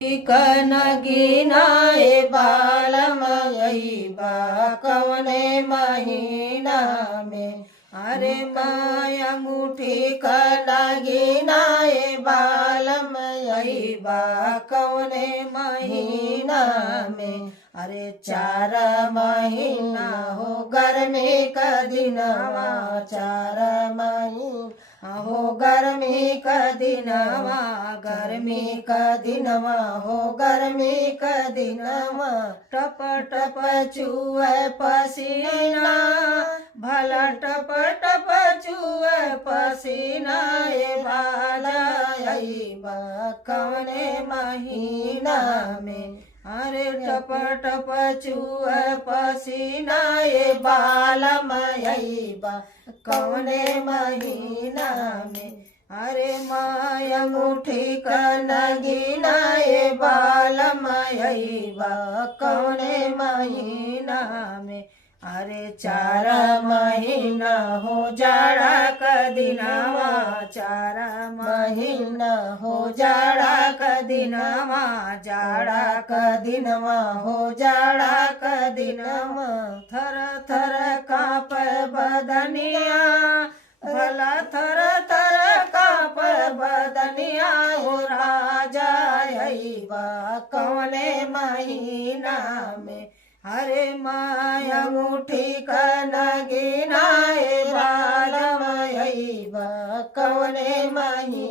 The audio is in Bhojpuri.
कनगिनाए बालमयबा कवने महीना में। अरे माय अंगूठी कनगिनाए बालमयबा कवने महीना में। अरे 4 महीना हो गर्मी का दिनवा, 4 महीना हो गर्मी का दिनवा, गर्मी का दिनवा हो गर्मी का दिनवा। टप टप चुए पसीना, भला टप टप चुए पसीना। ए बालमयबा कवने महीना में। अरे टप टप चुए पसीना। ए बालमयबा कवने महीना में। अरे माय अंगूठी कनगिना ए बालमयबा कवने महीना में। अरे 4 महीना हो जाड़ा का दिनवा, 4 महीना हो जाड़ा का दिनवा, जाड़ा का दिनवा हो जाड़ा का दिनवा। थर थर काँप बदनिया, भला थर थर काँप बदनिया। हो राजा अइबा कवने महीना में। अरे माय अंगूठी कनगिना ए बालमयबा कवने महीना।